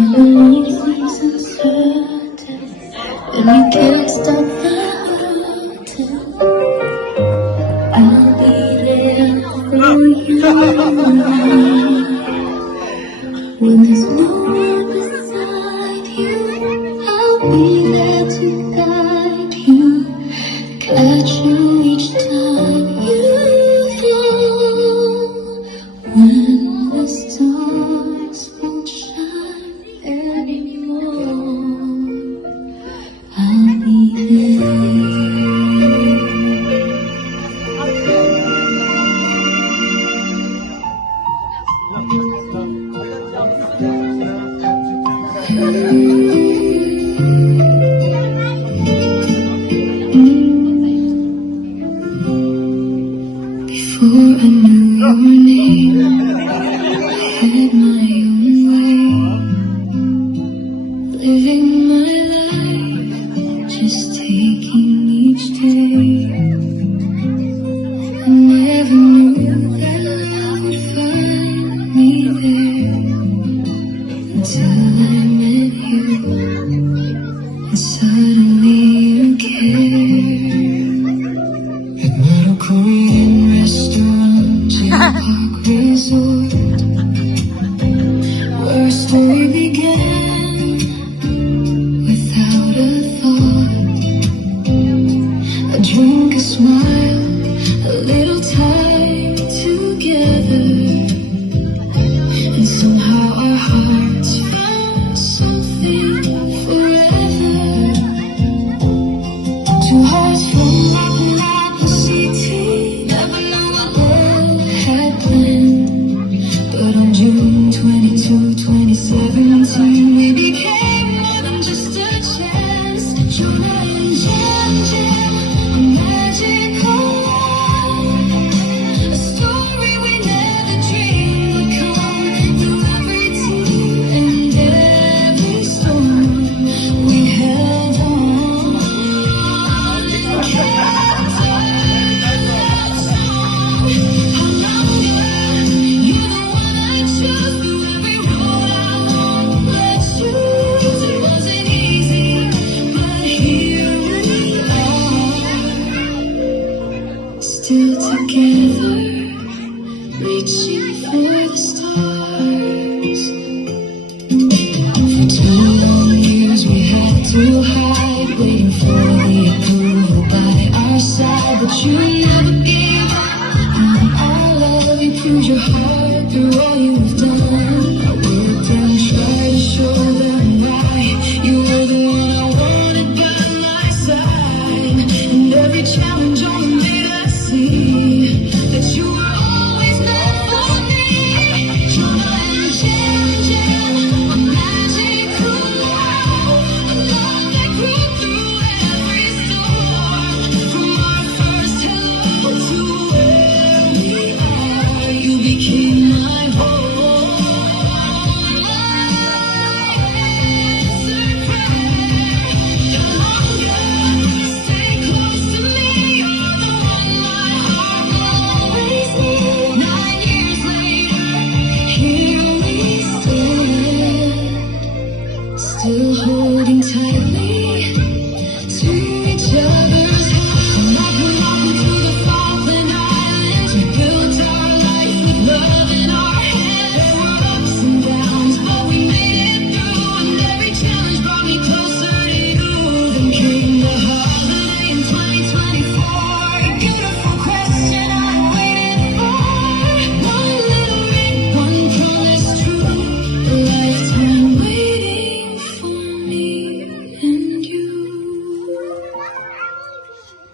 Even when seems uncertain, when you can't stop the hurting, I'll be there for you. When there's no one beside you, I'll be there to guide you, catch you each time you fall. When the stars won't shine anymore, I'll be there. Before I knew your name, I had my own way, living my life, just taking each day. I never knew that love would find me there until I met you, and suddenly you care. At Meadow Korean restaurant in Park Resort, where our story began without a thought. A drink, a smile, a little time together, and somehow our hearts found something forever. Two hearts from Apple City, never know what love had planned. But on June 22, 2017, we became more than just a chance. Jonah and Jam Jam, a magical love, a story we never dreamed would come. Through every tear and every storm, we held on. Still together, reaching for the stars. For 2 years we had to hide, waiting for the approval by our side. But you never gave up on our love. You proved your heart through all you've done. I worked and tried to show them why you were the one I wanted by my side. And every challenge only made us see that you were always meant for me. Jonah and Jam Jam, a magical love, a love that grew through every storm. From our first hello to where we are, you became my home. Answered prayer, the longer you stay close to me, you're the one my heart will always need. 9 years later, here we stand, still holding tightly to each other's hearts. And like we're walking through the Falkland Islands, we built our life with love in our hands. There were ups and downs, but we made it through. And every challenge brought me closer to you. Then came the holiday in 2024. A beautiful question I waited for. One little ring, one promise true. A lifetime waiting for me and you.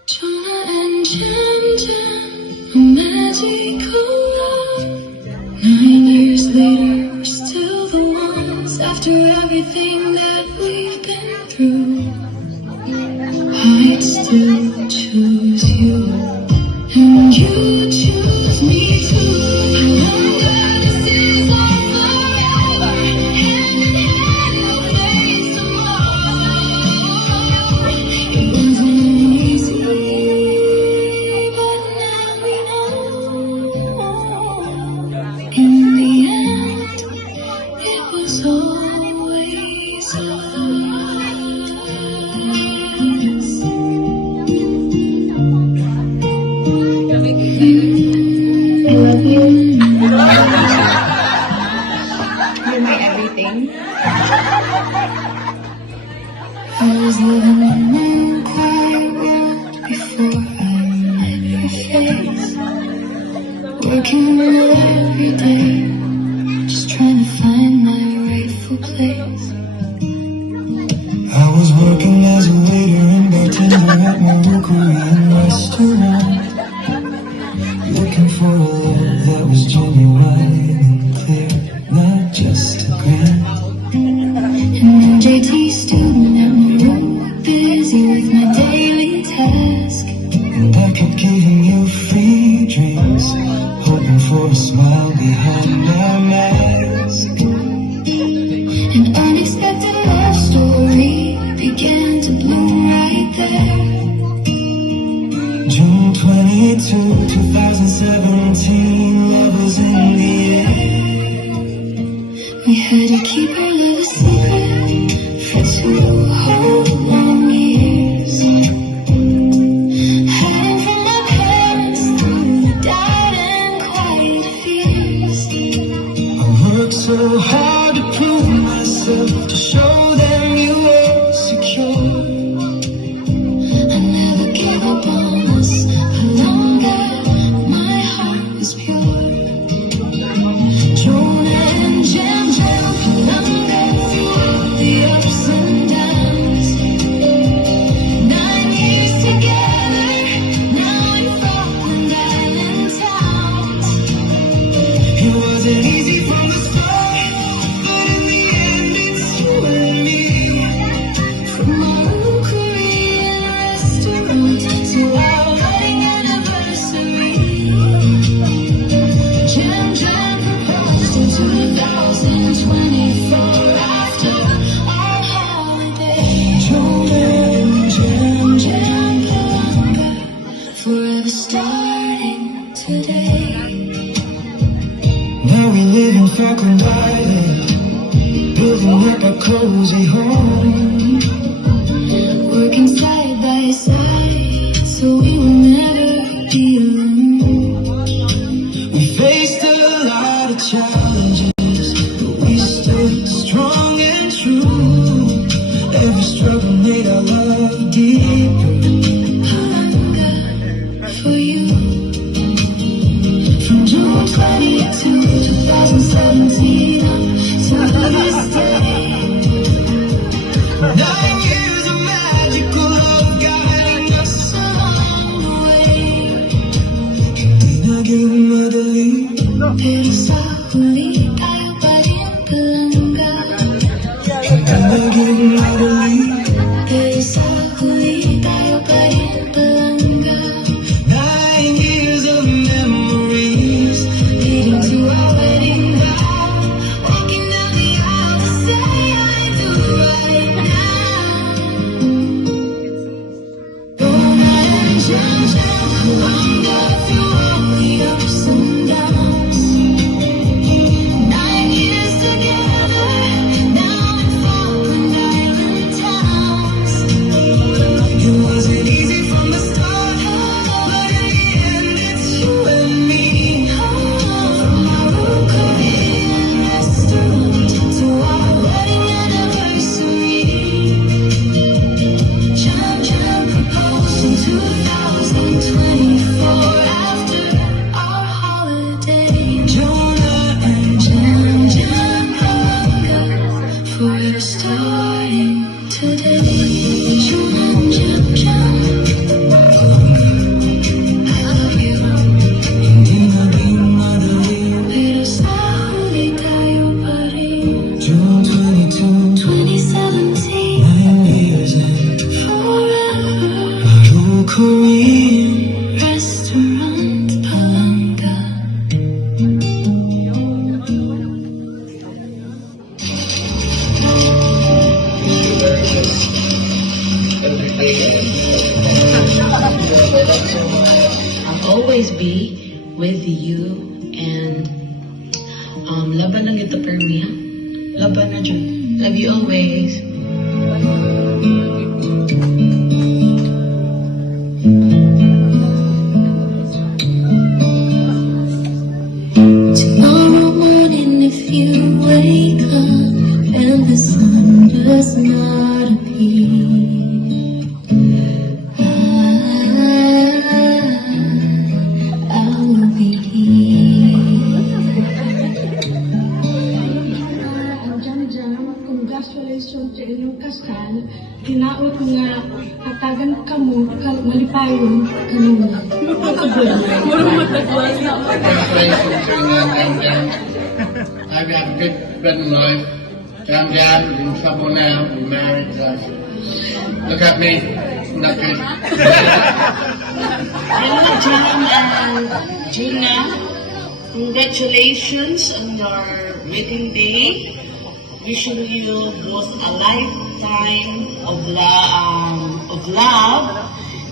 Jonah and Jam Jam, a magical love. 9 years later, we're still the ones. After everything that we've been through, I'd still choose you, and you choose me too. I wonder this is our forever, hand in hand we'll face tomorrow. It wasn't easy, but now we know. In the end, it was always We had to keep our love a secret for 2 whole long years. Hiding from my parents through the doubt and quiet fears. I worked so hard to prove myself, to show them you were secure. I never gave up on us for longer. My heart was pure. Joan and Jam Palanga through all the ups and downs. 9 years together, now in Falkland Island towns. It wasn't easy from the start, but in the end it's you and me. From our own Korean restaurant to our wedding anniversary. Jam proposed in 2024 after our holiday. Joan and Jam Palanga, forever starting today. Now we live in Falkland Island, building up a cozy home. Working side by side, so we will never be alone. We faced a lot of challenges, but we stood strong and true. Every struggle made our love deeper. Palanga, for you. From June 22, 2017 to this day. 9 years of magical love guiding us along the way. Hindi naging madali, pero sa huli tayo pa rin palangga. Hindi naging madali, pero sa huli tayo pa rin palangga. 9 years of memories leading to our wedding vow. Walking down the aisle to say I do right now. Joan and Jam Palanga through all the ups and downs. 9 years together, now in Falkland Island towns. It wasn't easy from the start, but in the end it's you and me. From our own Korean restaurant to our wedding anniversary. Jam proposed in 2024 after our holiday. Jonah and Jam Palanga, forever starting today. Jonah and Jam Palanga, I love you. Hindi naging madali, pero sa huli tayo pa rin. June 22, 2017, 9 years and forever. Our Korean restaurant Palanga. I'll always be with you and laban lang ito per me, ha? Laban na dyan. Love you always. Tomorrow morning, if you wake up and the sun does not appear, I will be here. Jam, congratulations sa inyong kasal. Tinaot nga hatagan kamo malipayon kanina. I've got a good wedding life. Jam in trouble now. We married. Look at me. I'm not good. Hello, Jam and Gina. Congratulations on your wedding day. Wishing you both a lifetime of love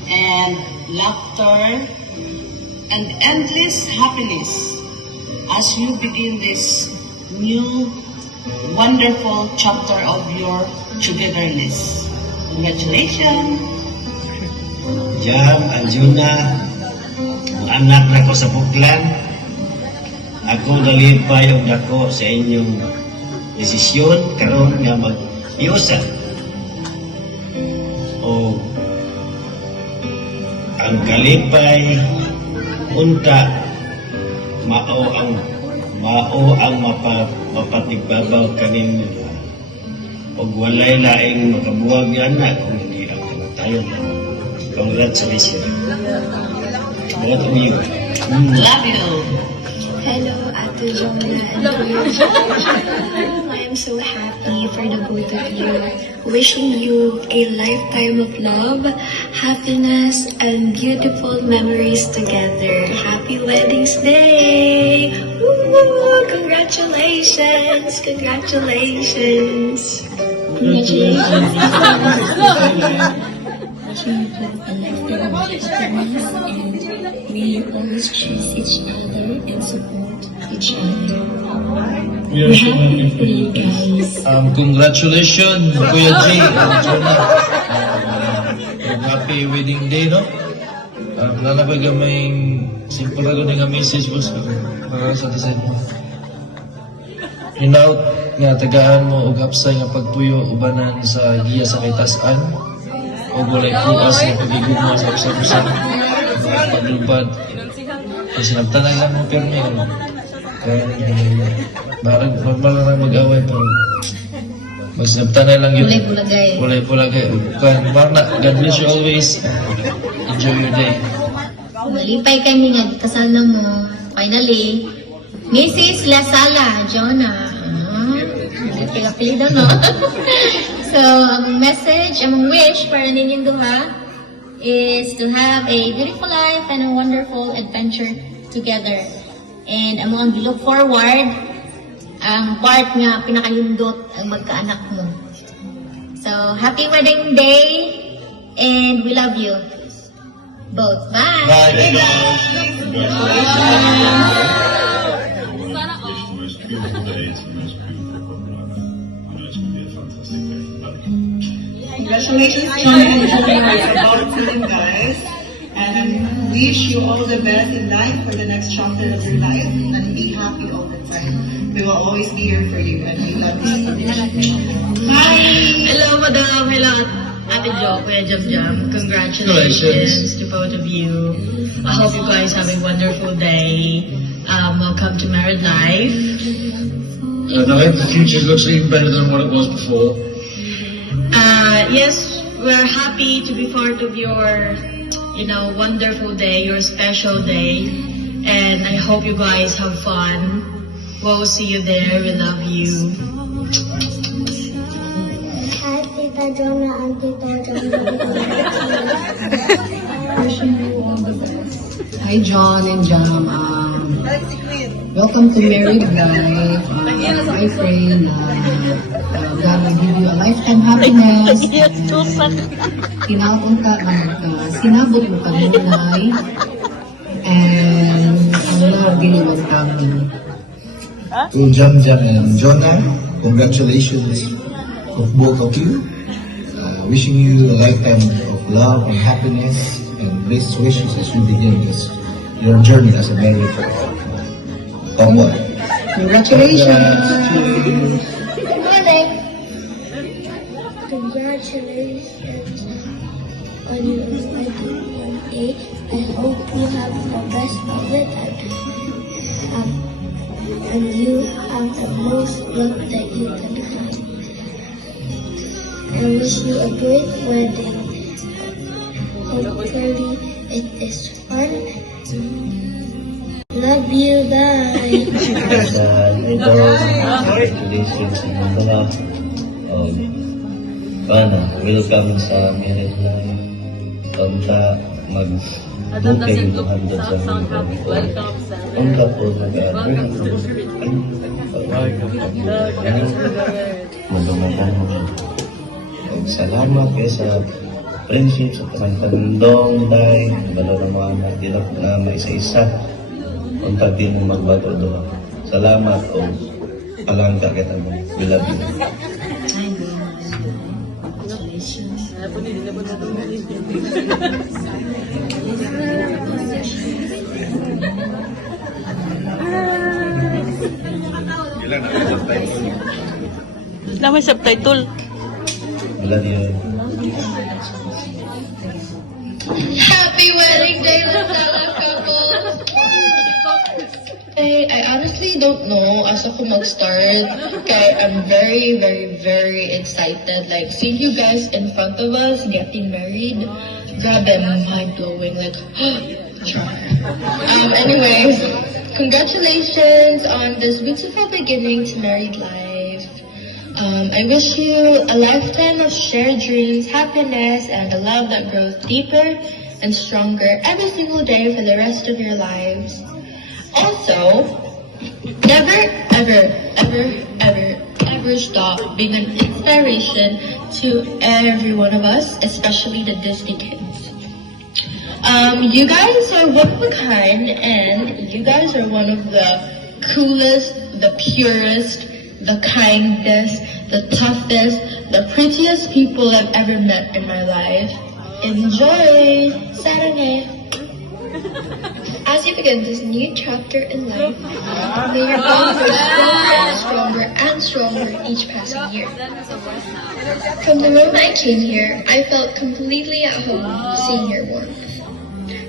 and laughter and endless happiness as you begin this new wonderful chapter of your togetherness. Congratulations! Jam, Anjuna, anak na ko sa Buklan. Ako nalipay og dako sa inyong desisyon karon nga mag-iusa. O ang kalipay unta mao ang mapatigbabaw kaninyo og walay laing makabuwag ana kung hindi ang kamatayon. Congratulations. Both of you. Love you! Hello, Ate Jonah and Kuya John. I am so happy for the both of you. Wishing you a lifetime of love, happiness, and beautiful memories together. Happy Weddings Day! Woo! Congratulations! Congratulations! Congratulations! Wishing you both a lifetime of happiness, and may you always choose each other and support each other. We are so happy for you guys. Congratulations, Kuya Jay and Jonah. Happy wedding day, no? Nanabaga may simple lang nga message boss para sa design mo. Hinaut nga tagaan mo og hapsay nga pagpuyo ubanan sa giya sa kaytas-an og walay puas nga pagigugma sa usap-usap paglupad. Kasi nagtanay lang mo permi ano. Kaya normal lang mag-away pero mas nagtanay lang yun. Walay-pulagay. Marna, God bless you always. Enjoy your day. Malipay kami nga, kasal na mo. Finally, Mrs. Lasala, Jonah. Pila-pili daw, no? So, ang message, ang wish para ninyong duha is to have a beautiful life and a wonderful adventure together. And amo ang look forward, ang part nga pinakahindot ang magkaanak mo. So, happy wedding day, and we love you both. Bye! Bye! Congratulations, John and Jonah, for both of you guys. And wish you all the best in life for the next chapter of your life. And be happy all the time. We will always be here for you. And we love you so much. Bye! Hello, Madam. Hello, Ate Jo, Kuya Jam Jam. Congratulations to both of you. I hope you guys have a wonderful day. Welcome to married life. And I hope the future looks even better than what it was before. Yes, we're happy to be part of your, wonderful day, your special day. And I hope you guys have fun. We'll see you there. We love you. Hi, Tita Jonah and Tita Jonah. Wishing you all the best. Hi, John and Jam. Welcome to married life. I pray na God will give you a lifetime happiness. Tinapon ka sinabot mo ka nunay. And ang love diniwan kami. To Jam Jam and Jonah, congratulations of both of you. Wishing you a lifetime of love and happiness and best wishes as you begin your journey as a married couple. Tomboy. Congratulations. Good morning. Congratulations on your wedding day. I hope you have the best of it and you have the most love that you can have. I wish you a great wedding. Hopefully it is fun. Love you, bye. Congratulations sa mga welcome sa marriage life. Kamta mag-bukay yung handog sa mga ang kapos salamat kayo sa friendship sa tanang-tanong day balo ng mga anak dilak na may isa-isa untag din ng magbago doon. Salamat o palangga kita mo. We love you. Na may subtitle. We love you. Happy wedding day, Lasala couple! I honestly don't know as ako mag-start. Kaya I'm very, very, very excited. Like, seeing you guys in front of us getting married, grabe, mind-blowing. Like, anyways, congratulations on this beautiful beginning to married life. I wish you a lifetime of shared dreams, happiness, and a love that grows deeper and stronger every single day for the rest of your lives. Also, never, ever, ever, ever, ever stop being an inspiration to every one of us, especially the Disney kids. You guys are one of a kind, and you guys are one of the coolest, the purest, the kindest, the toughest, the prettiest people I've ever met in my life. Enjoy! Saturday! As you begin this new chapter in life, may your bond grow stronger and stronger each passing year. From the moment I came here, I felt completely at home seeing your warmth.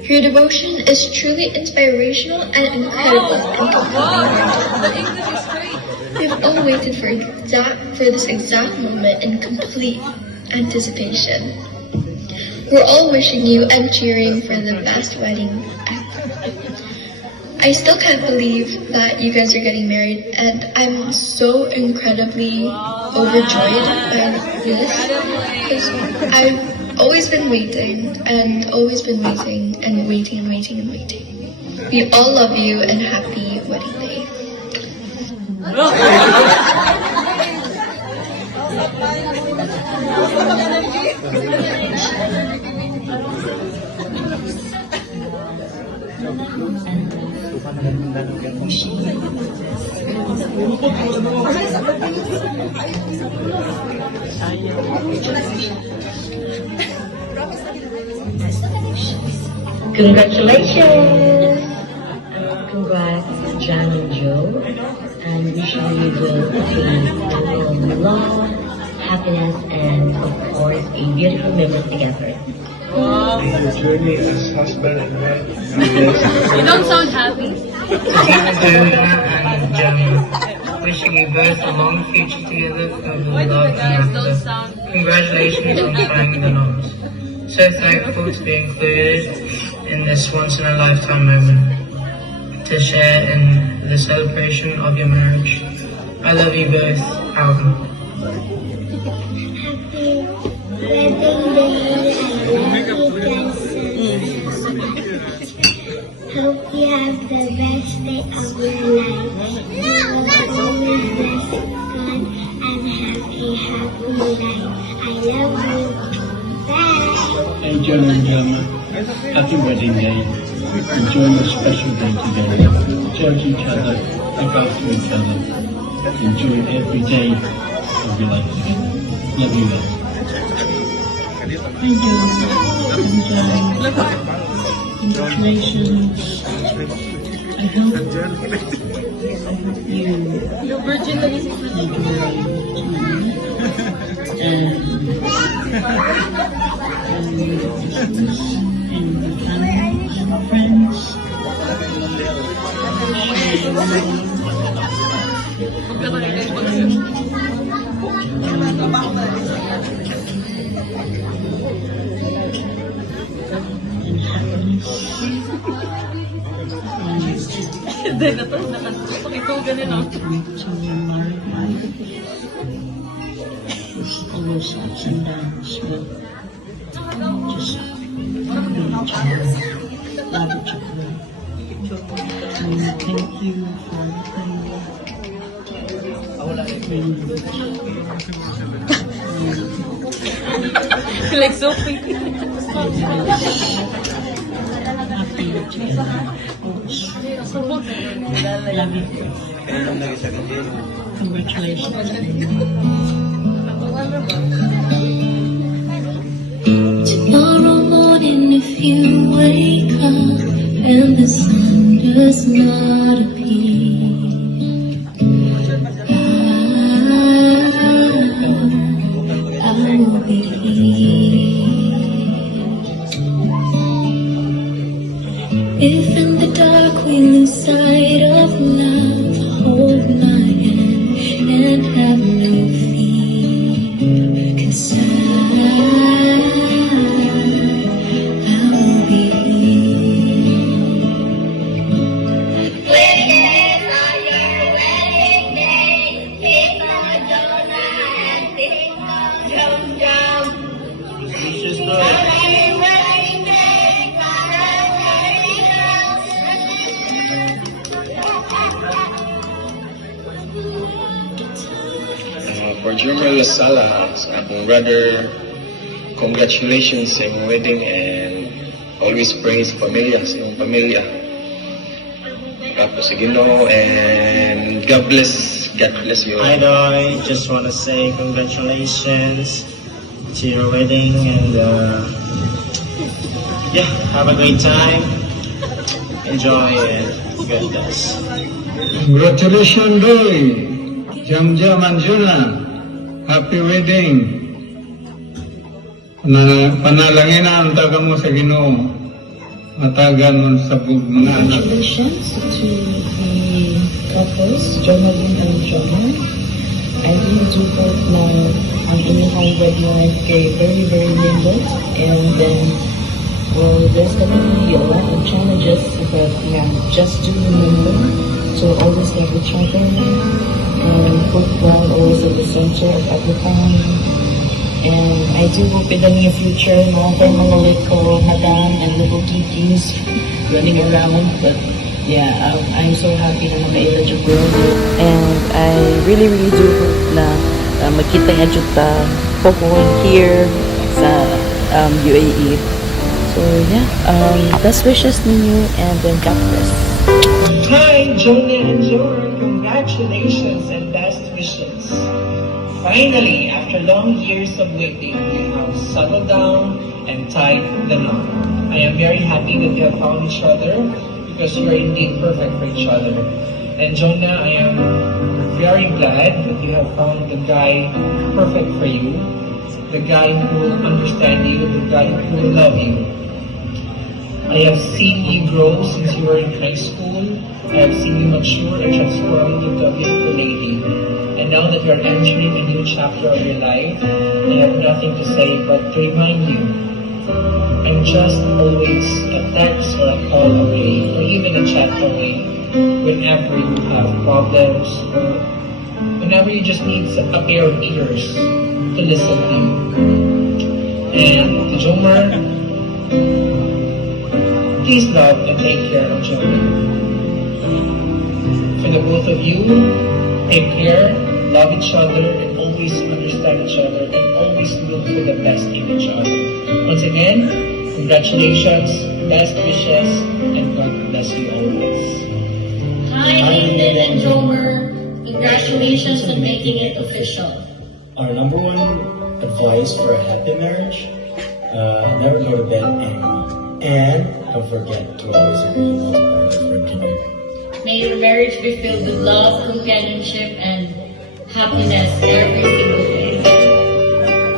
Your devotion is truly inspirational and incredible and completely. We've all waited for this exact moment in complete anticipation. We're all wishing you and cheering for the best wedding ever. I still can't believe that you guys are getting married, and I'm so incredibly overjoyed by this because I've always been waiting and always been waiting and waiting and waiting and waiting. We all love you and happy wedding day. Congratulations! Congrats, Jan and Joe, and wishing you both love, happiness, and of course, a beautiful memory together. Your journey as husband and wife. You don't sound happy. And wishing you both a long future together for the love and laughter. Congratulations on finding the knots. So thankful to be included in this once-in-a-lifetime moment, to share in the celebration of your marriage. I love you both, Alvin. Hope you have the best day of your life. Always bless God and have a happy life. I love you. Bye. Hey, John and Gemma, happy wedding day. Enjoy your special day together. Judge each other, look after each other. Enjoy every day of your life together. Love you guys. Hey, John. Congratulations. I hope Your virginity is and the family and friends. Hindi na to, nakatugan nila. To your married life, with all those ups and downs, but just be each other, love each other. And thank you for everything. Like so pretty. Happy together. Love you. Tomorrow morning, if you wake up and the sun does not appear, I will be here. If in the dark we lose sight of love, hold my hand and have no fear, 'cause I will be For Jomar Lasala, akong brother, congratulations sa iyong wedding and always pray sa pamilya, sa iyong pamilya. Tapos sa Ginoo and God bless you. Hi Doy, just want to say congratulations to your wedding and yeah, have a great time. Enjoy and God bless. Congratulations, Doy. Jam Jam and Jonah. Happy wedding. Panalangin ang taga mo sa Ginoo. Matagan mo sa mga anak. Congratulations to the couples, Jonathan and Jonah. I really do hope na ang inyong wedding life ay very, very lindot. And then, well, there's gonna be a lot of challenges, but yeah, just do remember to always love each other and put God always at the center of everything. And I do hope in the near future, no more mga little madam and little kikis running around. But yeah, I'm so happy na mga eligible. And I really, really do hope na magkita nga dyan ta Pokemon here sa UAE. So yeah, best wishes ninyo and then God bless. Hi, Jonah and Jor. Congratulations and best wishes. Finally, after long years of waiting, you have settled down and tied the knot. I am very happy that you have found each other because you are indeed perfect for each other. And Jonah, I am very glad that you have found the guy perfect for you, the guy who will understand you, the guy who will love you. I have seen you grow since you were in high school. I have seen you mature and transform into a beautiful lady. And now that you are entering a new chapter of your life, I have nothing to say but to remind you, I'm just always a text or a call away, or even a chat away, whenever you have problems, or whenever you just need a pair of ears to listen to you. And to Jomar, please love and take care of Jonah. For the both of you, take care, love each other, and always understand each other, and always look for the best in each other. Once again, congratulations, best wishes, and God bless you always. Hi, Nathan and Jomer. Congratulations on making it official. Our number one advice for a happy marriage, never go to bed angry. And don't forget to always agree with your partner for dinner. May your marriage be filled with love, companionship, and happiness every single day.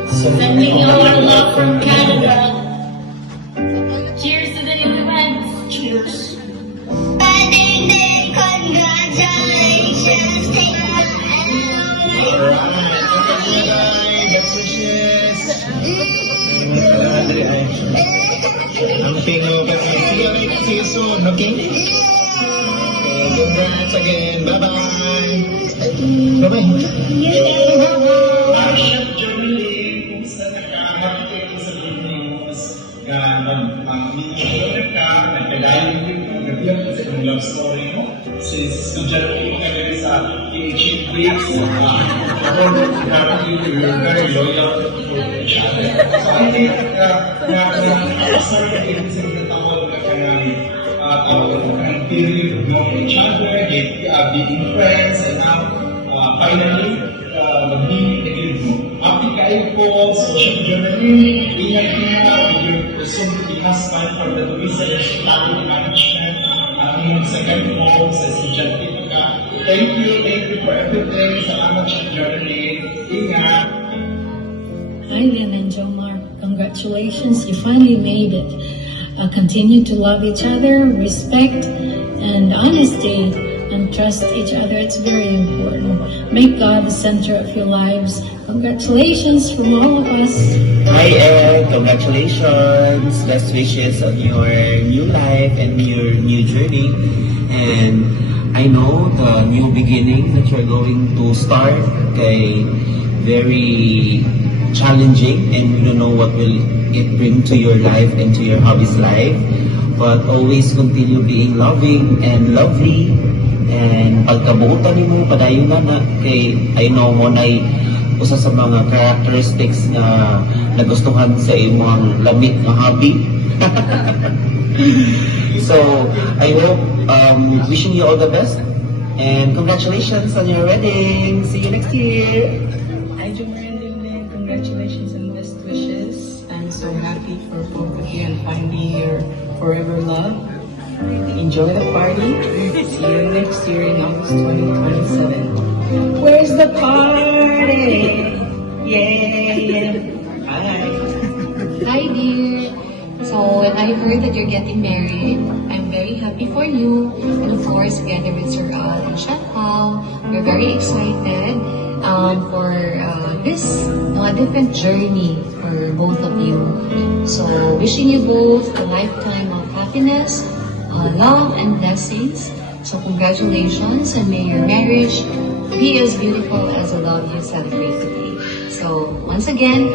Sending you our love from Canada. Cheers to the newlyweds. Cheers. Wedding day, congratulations. Take Alright, best wishes. See you soon, okay? Congrats again. Bye-bye. Love story mo. Since estudyante ka rin sa PhD grades, you're very loyal to each other. So I think na-sorry din sa tawag na kanang period of knowing each other, being friends, and now Finally, happy kayo po sa ocean journey. Ingat niya with your presumably husband for the research family management. Ang second po sa estudyante ka. Thank you for everything. Salamat sa journey. Ingat. Hi, Lynn and Jomar. Congratulations, you finally made it. Continue to love each other, respect, and honesty, and trust each other. It's very important. Make God the center of your lives. Congratulations from all of us. Hi, Ed. Congratulations. Best wishes on your new life and your new journey. And I know the new beginning that you're going to start kay very challenging, and you don't know what will it bring to your life and to your hobby's life, but always continue being loving and lovely, and pagkabuutan nimo padayon na kay I know mo na usa sa mga characteristics na nagustuhan sa imong lamig nga hobby. So I hope wishing you all the best and congratulations on your wedding. See you next year. Hi, Jomar and Lynn. Congratulations and best wishes. I'm so happy for both of you and finding your forever love. Enjoy the party. See you next year in August 2027. Where's the party? Yeah. Bye. Hi, dear. So, when I heard that you're getting married, I'm very happy for you. And of course, together with Sir Al and Chantal, we're very excited for this different journey for both of you. So, wishing you both a lifetime of happiness, love, and blessings. So, congratulations, and may your marriage be as beautiful as the love you celebrate today. So, once again,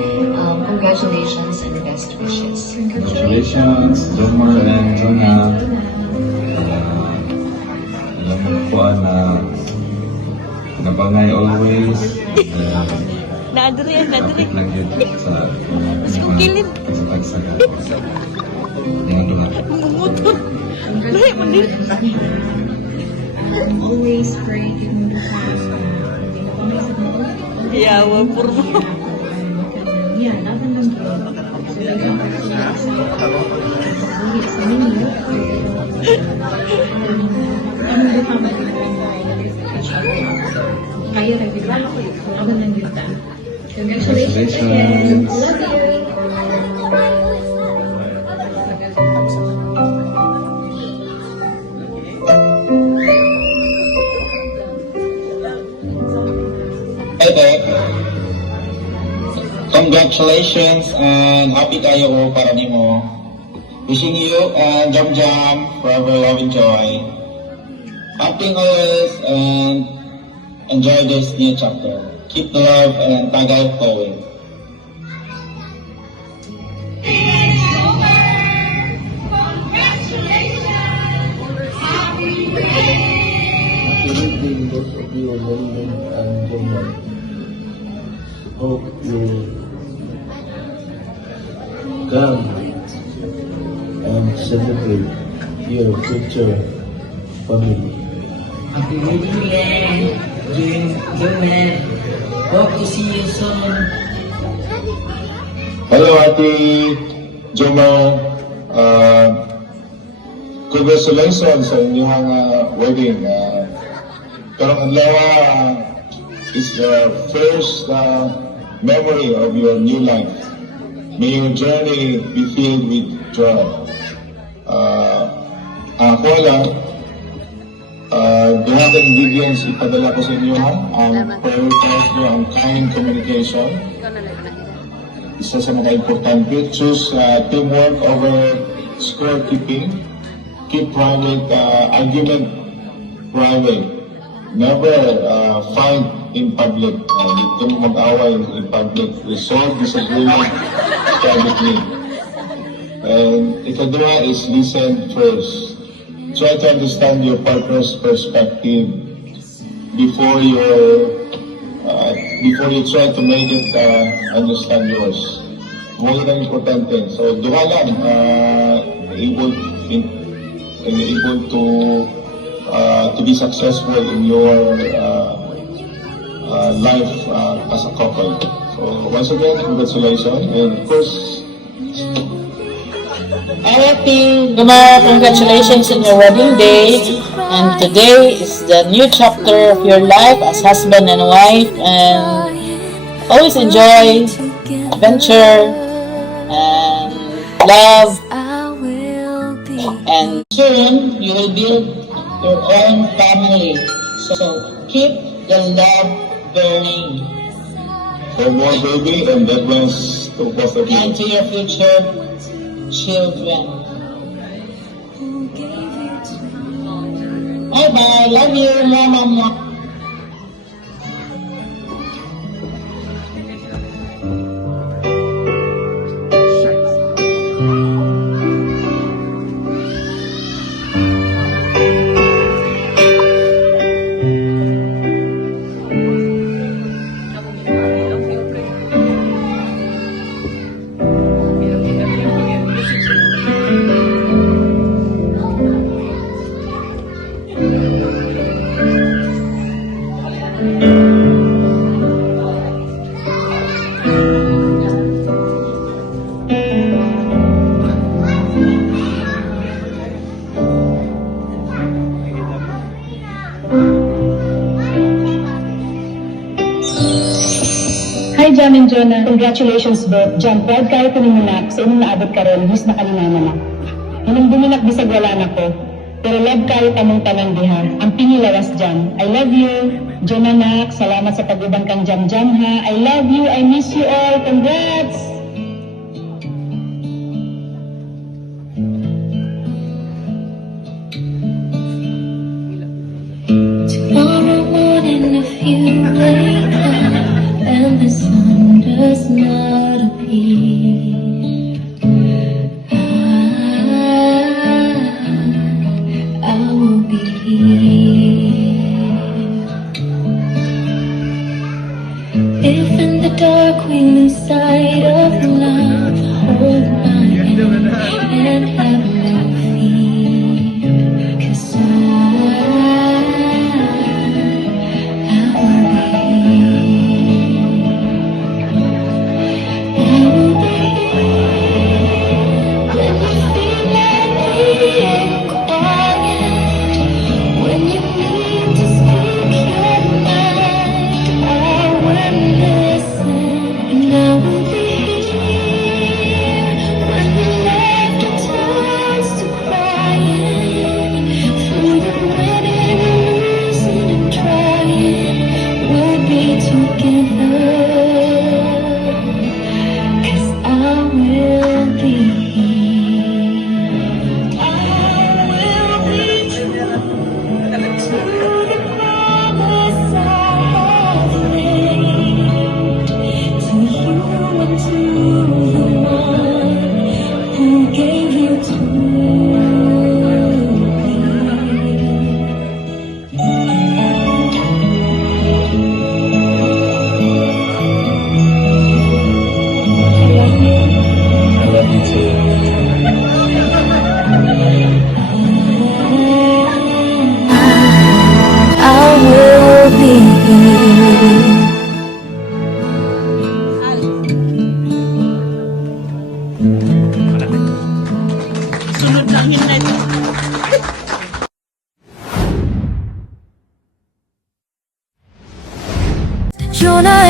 congratulations and best wishes. Congratulations, Jomar and Jonah. Alam mo po na nabangay always. Naadri yan, naadri. Lang yun sa kilid. sa pagsagal. Yan doon. Mumuto. Lahi mo din. Always pray to the Yeah, wapur mo. Yeah, nothing lang po. So, sa ninyo, ano ba pa kaya rin, di ba? Ako nang kita. Congratulations again. Love you. Hi there. Congratulations and happy kayo ko para nimo. Wishing you and Jam Jam forever love and joy. Happy always and enjoy this new chapter. Keep the love and tagay flowing. Both of you, Lynn and Jomar. Hope you come and celebrate your future family. Happy wedding again, Jomar. Hope to see you soon. Hello, Ate Jomar. Congratulations sa inyong wedding. Pero adlaw is the first memory of your new life. May your journey be filled with joy. Ako lang, lahat ng ingredients ipadala ko sa inyo ha. Ang prioritize nyo ang kind communication. Isa sa mga importante. Choose teamwork over scorekeeping. Keep private argument private. Never fight in public. Dito mo mag-away in public. Resolve disagreement privately. And ikadua is listen first. Try to understand your partner's perspective before you try to make it understand yours. Mga ang importante. So, duha lang able to be successful in your life as a couple. So once again, congratulations, and of course, Congratulations on your wedding day. And today is the new chapter of your life as husband and wife. And always enjoy adventure and love. And soon you will build your own family. So keep the love burning. for more baby, and that was to both of you. And to your future children. Bye bye. Love you, mama. Hi, John and Jonah. Congratulations, Beth. John, proud kayo panimunak sa inyong naabot ka ron, hus nakalinaman na. Hinang buminak bisag wala na ko. Pero love kayo tamong tanan diha. Ang pinilawas dyan. I love you. Jonah nak, salamat sa pag-ubang kang jam-jam ha. I love you. I miss you all. Congrats! Tomorrow morning if you wake up and the sun does not appear, I will be here. If in the dark we lose sight of love, hold my hand and have no fear, 'cause Jonah